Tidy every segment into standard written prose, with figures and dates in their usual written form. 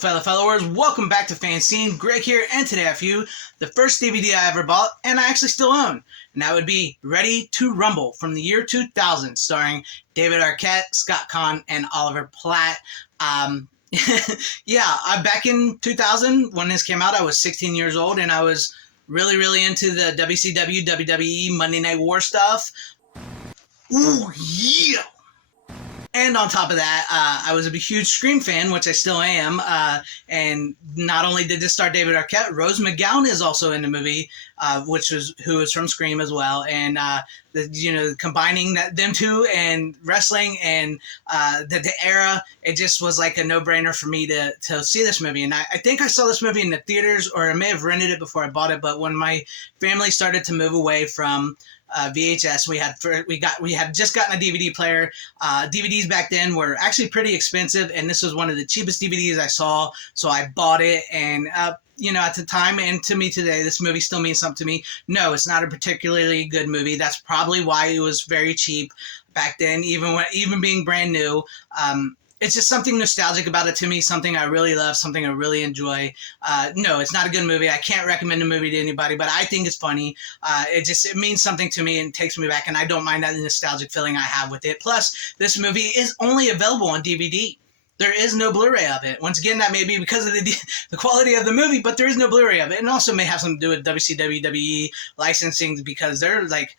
fellow followers, welcome back to FanZcene. Greg here, and today I have for you the first DVD I ever bought, and I actually still own. And that would be Ready to Rumble from the year 2000, starring David Arquette, Scott Conn, and Oliver Platt. Back in 2000, when this came out, I was 16 years old, and I was really into the WCW, WWE, Monday Night War stuff. Ooh, yeah! And on top of that, I was a huge Scream fan, which I still am. And not only did this star David Arquette, Rose McGowan is also in the movie, who was from Scream as well. And combining them two and wrestling and the era, it just was like a no-brainer for me to see this movie. And I think I saw this movie in the theaters, or I may have rented it before I bought it. But when my family started to move away from VHS, we had just gotten a DVD player. DVDs back then were actually pretty expensive, and this was one of the cheapest DVDs I saw, so I bought it. And at the time, and to me today, this movie still means something to me. No, it's not a particularly good movie. That's probably why it was very cheap back then, even being brand new. It's just something nostalgic about it to me, something I really love, something I really enjoy. No, it's not a good movie. I can't recommend the movie to anybody, but I think it's funny. It means something to me and takes me back, and I don't mind that nostalgic feeling I have with it. Plus, this movie is only available on DVD. There is no Blu-ray of it. Once again, that may be because of the quality of the movie, but there is no Blu-ray of it. And also may have something to do with WCW, WWE licensing, because they're like...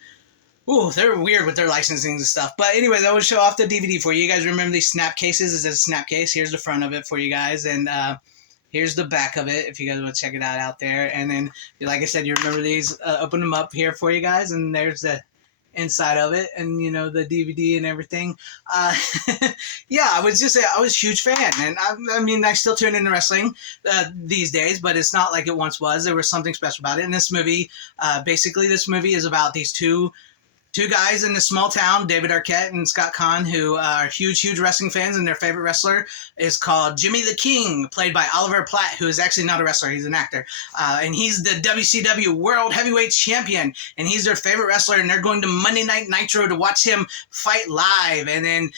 Ooh, they're weird with their licensing and stuff. But anyways, I will show off the DVD for you. You guys remember these snap cases? This is a snap case. Here's the front of it for you guys. And here's the back of it if you guys want to check it out there. And then, like I said, you remember these. Open them up here for you guys. And there's the inside of it. And, the DVD and everything. I was a huge fan. And I still tune into wrestling these days. But it's not like it once was. There was something special about it. And this movie, this movie is about these two guys in this small town, David Arquette and Scott Conn, who are huge wrestling fans, and their favorite wrestler is called Jimmy the King, played by Oliver Platt, who is actually not a wrestler, he's an actor. And he's the WCW World Heavyweight Champion, and he's their favorite wrestler, and they're going to Monday Night Nitro to watch him fight live. And then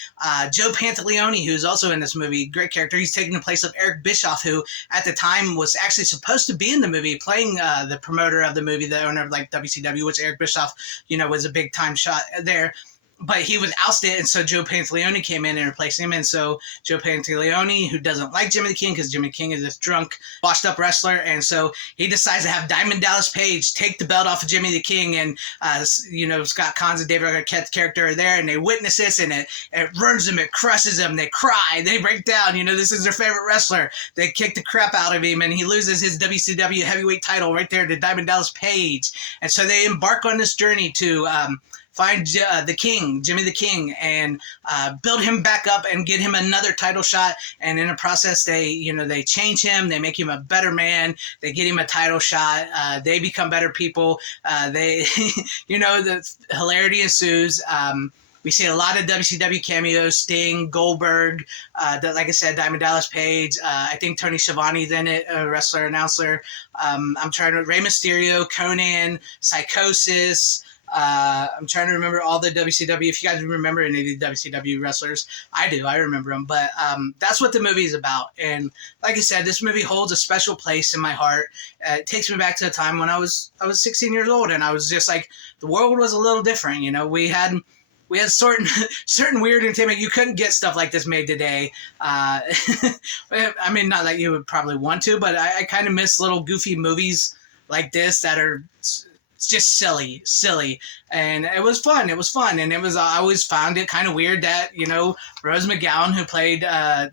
Joe Pantaleone, who's also in this movie, great character, he's taking the place of Eric Bischoff, who at the time was actually supposed to be in the movie, playing the promoter of the movie, the owner of WCW, which Eric Bischoff, was a big time shot there, but he was ousted, and so Joe Pantaleone came in and replaced him. And so Joe Pantaleone, who doesn't like Jimmy the King, because Jimmy King is this drunk, washed up wrestler, and so he decides to have Diamond Dallas Page take the belt off of Jimmy the King. And Scott Conn's and David Arquette's character are there, and they witness this, and it burns them, it crushes them, they cry, they break down. This is their favorite wrestler. They kick the crap out of him, and he loses his WCW heavyweight title right there to Diamond Dallas Page. And so they embark on this journey to find the King, Jimmy the King, and build him back up and get him another title shot. And in the process, they change him, they make him a better man, they get him a title shot, they become better people. The hilarity ensues. We see a lot of WCW cameos: Sting, Goldberg, like I said, Diamond Dallas Page. I think Tony Schiavone's in it, a wrestler, announcer. Rey Mysterio, Conan, Psychosis. I'm trying to remember all the WCW. If you guys remember any of the WCW wrestlers, I do. I remember them. But that's what the movie is about. And like I said, this movie holds a special place in my heart. It takes me back to a time when I was 16 years old, and I was just like, the world was a little different. We had certain weird entertainment. You couldn't get stuff like this made today. Not that you would probably want to, but I kind of miss little goofy movies like this that are just silly, and it was fun. And I always found it kind of weird that Rose McGowan, who played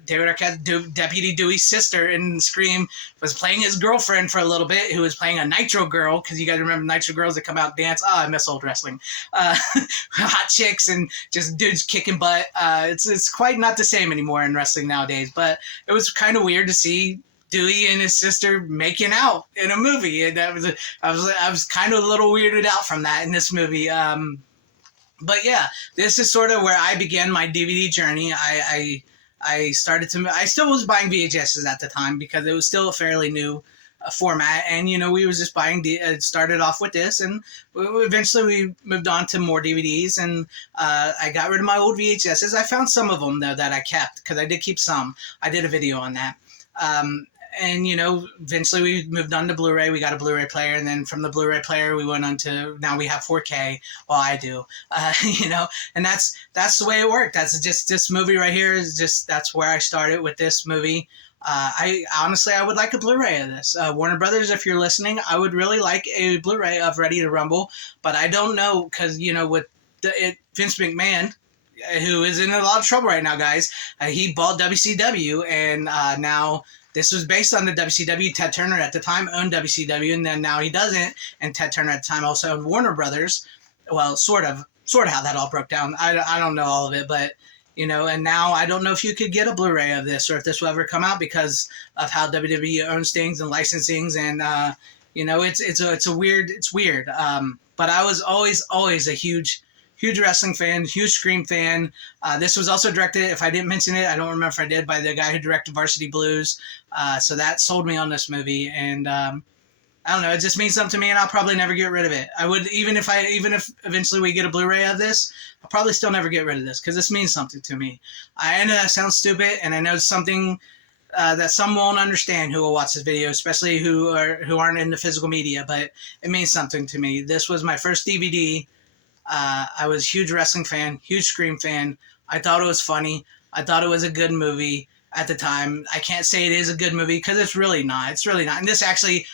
David Arquette, Deputy Dewey's sister in Scream, was playing his girlfriend for a little bit, who was playing a Nitro Girl, because you guys remember Nitro Girls that come out and dance. I miss old wrestling. Hot chicks and just dudes kicking butt. It's quite not the same anymore in wrestling nowadays, but it was kind of weird to see Dewey and his sister making out in a movie, and I was kind of a little weirded out from that in this movie. But yeah, this is sort of where I began my DVD journey. I still was buying VHSs at the time because it was still a fairly new format, and we was just buying. Started off with this, and eventually we moved on to more DVDs, and I got rid of my old VHSs. I found some of them though that I kept, because I did keep some. I did a video on that. And eventually we moved on to Blu-ray. We got a Blu-ray player, and then from the Blu-ray player we went on to, now we have 4K. Well, I do. And that's the way it worked. That's just, this movie right here is just, that's where I started with this movie. I honestly, I would like a Blu-ray of this. Warner Brothers, if you're listening, I would really like a Blu-ray of Ready to Rumble, but I don't know, because with Vince McMahon, who is in a lot of trouble right now, guys. He bought WCW, and now this was based on the WCW. Ted Turner at the time owned WCW, and then now he doesn't. And Ted Turner at the time also owned Warner Brothers. Well, sort of how that all broke down. I don't know all of it, but and now I don't know if you could get a Blu-ray of this, or if this will ever come out, because of how WWE owns things and licensings, and it's weird. But I was always a huge wrestling fan, huge Scream fan. This was also directed, if I didn't mention it, I don't remember if I did, by the guy who directed Varsity Blues. So that sold me on this movie, and I don't know, it just means something to me, and I'll probably never get rid of it. I would, even if eventually we get a Blu-ray of this, I'll probably still never get rid of this, because this means something to me. I know that sounds stupid, and I know it's something that some won't understand who will watch this video, especially who aren't into physical media, but it means something to me. This was my first DVD. I was a huge wrestling fan, huge Scream fan. I thought it was funny. I thought it was a good movie at the time. I can't say it is a good movie, because it's really not. It's really not. And this actually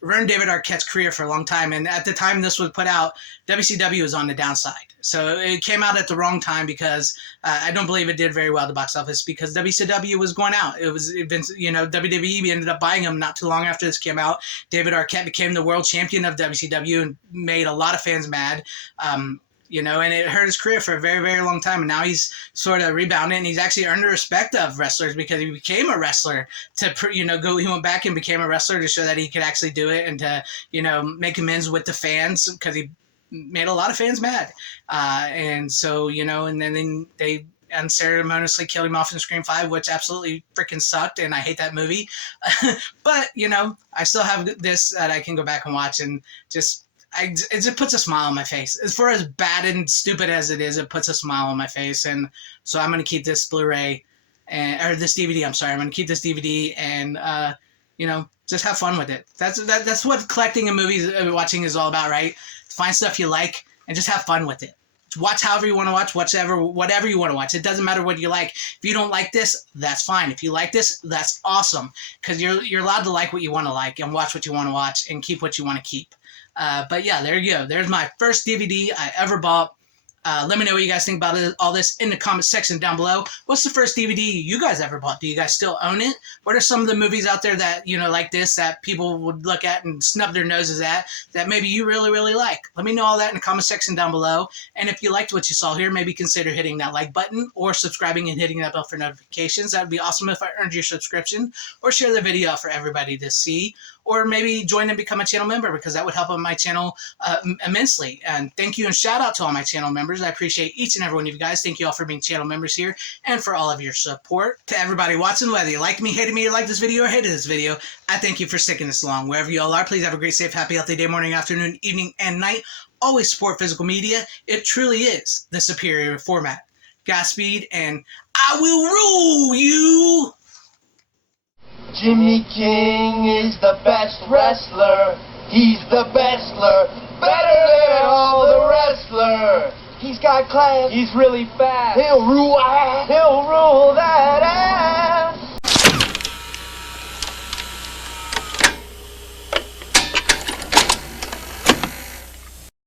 ruined David Arquette's career for a long time. And at the time this was put out, WCW was on the downside. So it came out at the wrong time, because I don't believe it did very well at the box office, because WCW was going out. WWE ended up buying him not too long after this came out. David Arquette became the world champion of WCW and made a lot of fans mad. And it hurt his career for a very, very long time. And now he's sort of rebounded, and he's actually earned the respect of wrestlers, because he became a wrestler he went back and became a wrestler to show that he could actually do it, and to, make amends with the fans, because he made a lot of fans mad. And so, and then they unceremoniously killed him off in Scream 5, which absolutely freaking sucked, and I hate that movie. But, I still have this that I can go back and watch, and it just puts a smile on my face. As far as bad and stupid as it is, it puts a smile on my face. And so I'm going to keep this Blu-ray, or this DVD, I'm sorry. I'm going to keep this DVD and, just have fun with it. That's what collecting and movies watching is all about, right? Find stuff you like and just have fun with it. Watch however you want to watch, whatever you want to watch. It doesn't matter what you like. If you don't like this, that's fine. If you like this, that's awesome, because you're allowed to like what you want to like, and watch what you want to watch, and keep what you want to keep. But yeah, there you go. There's my first DVD I ever bought. Let me know what you guys think about all this in the comment section down below. What's the first DVD you guys ever bought? Do you guys still own it? What are some of the movies out there that, like this, that people would look at and snub their noses at, that maybe you really, really like? Let me know all that in the comment section down below. And if you liked what you saw here, maybe consider hitting that like button, or subscribing and hitting that bell for notifications. That would be awesome if I earned your subscription. Or share the video out for everybody to see. Or maybe join and become a channel member, because that would help on my channel immensely. And thank you and shout out to all my channel members. I appreciate each and every one of you guys. Thank you all for being channel members here, and for all of your support. To everybody watching, whether you liked me, hated me, or liked this video, or hated this video, I thank you for sticking this along. Wherever you all are, please have a great, safe, happy, healthy day, morning, afternoon, evening, and night. Always support physical media. It truly is the superior format. Godspeed, and I will rule you! Jimmy King is the best wrestler. He's the bestler, better than all the wrestlers. He's got class. He's really fast. He'll rule that ass.